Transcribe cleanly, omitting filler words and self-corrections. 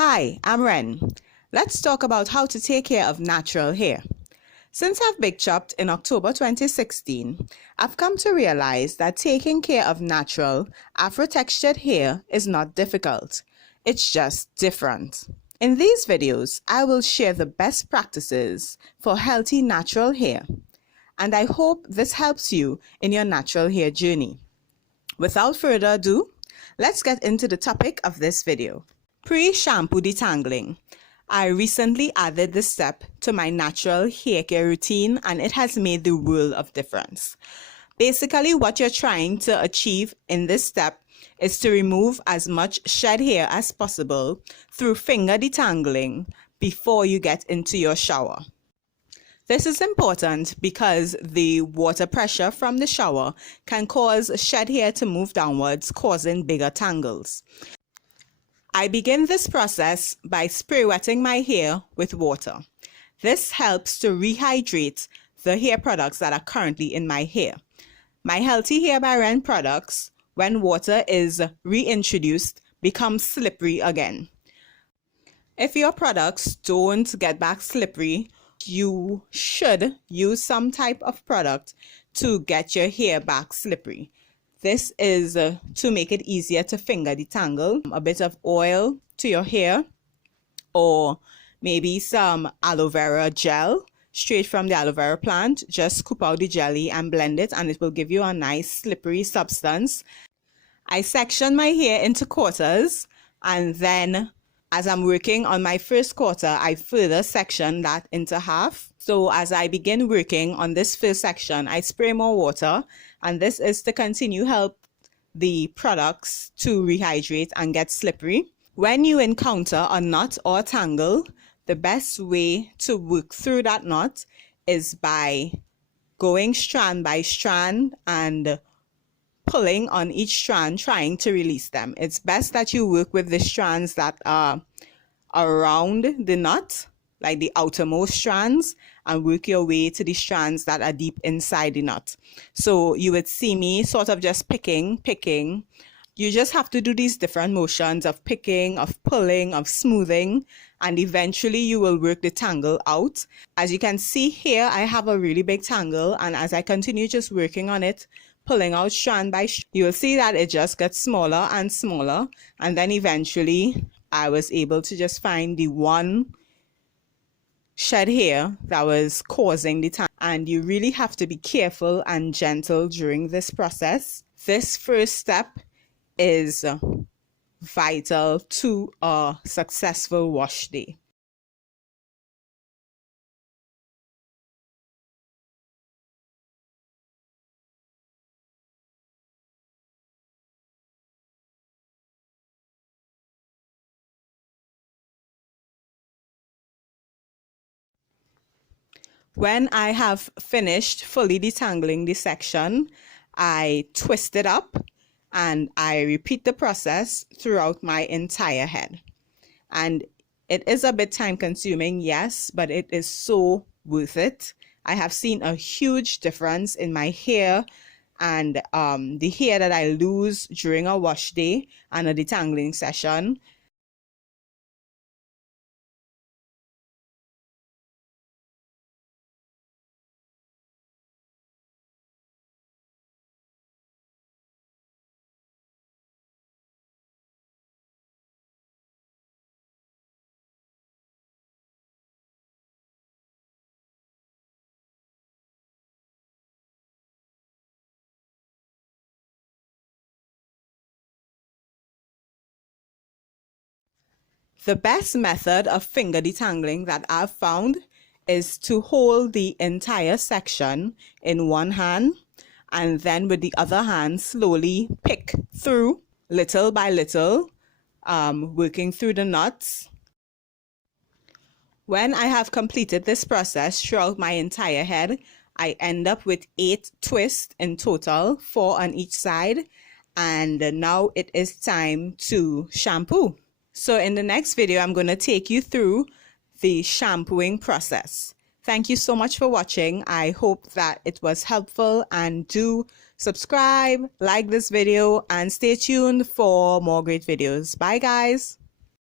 Hi, I'm Ren. Let's talk about how to take care of natural hair. Since I've big chopped in October 2016, I've come to realize that taking care of natural, afro-textured hair is not difficult. It's just different. In these videos, I will share the best practices for healthy natural hair, and I hope this helps you in your natural hair journey. Without further ado, let's get into the topic of this video. Pre-shampoo detangling. I recently added this step to my natural hair care routine and it has made the world of difference. Basically, what you're trying to achieve in this step is to remove as much shed hair as possible through finger detangling before you get into your shower. This is important because the water pressure from the shower can cause shed hair to move downwards, causing bigger tangles. I begin this process by spray wetting my hair with water. This helps to rehydrate the hair products that are currently in my hair. My Healthy Hair by Ren products, when water is reintroduced, become slippery again. If your products don't get back slippery, you should use some type of product to get your hair back slippery. This is to make it easier to finger detangle. A bit of oil to your hair or maybe some aloe vera gel straight from the aloe vera plant. Just scoop out the jelly and blend it and it will give you a nice slippery substance. I section my hair into quarters and then as I'm working on my first quarter, I further section that into half. So as I begin working on this first section, I spray more water, and this is to continue help the products to rehydrate and get slippery. When you encounter a knot or a tangle, the best way to work through that knot is by going strand by strand and pulling on each strand, trying to release them. It's best that you work with the strands that are around the knot, like the outermost strands, and work your way to the strands that are deep inside the knot. So you would see me sort of just picking. You just have to do these different motions of picking, of pulling, of smoothing, and eventually you will work the tangle out. As you can see here, I have a really big tangle, and as I continue just working on it, pulling out strand by strand, you'll see that it just gets smaller and smaller, and then eventually I was able to just find the one shed hair that was causing the tangle. And you really have to be careful and gentle during this process. This first step is vital to a successful wash day. When I have finished fully detangling the section, I twist it up and I repeat the process throughout my entire head. And it is a bit time consuming, yes, but it is so worth it. I have seen a huge difference in my hair and the hair that I lose during a wash day and a detangling session. The best method of finger detangling that I've found is to hold the entire section in one hand and then with the other hand slowly pick through little by little, working through the knots. When I have completed this process throughout my entire head, I end up with 8 twists in total, 4 on each side, and now it is time to shampoo. So in the next video, I'm going to take you through the shampooing process. Thank you so much for watching. I hope that it was helpful, and do subscribe, like this video, and stay tuned for more great videos. Bye guys.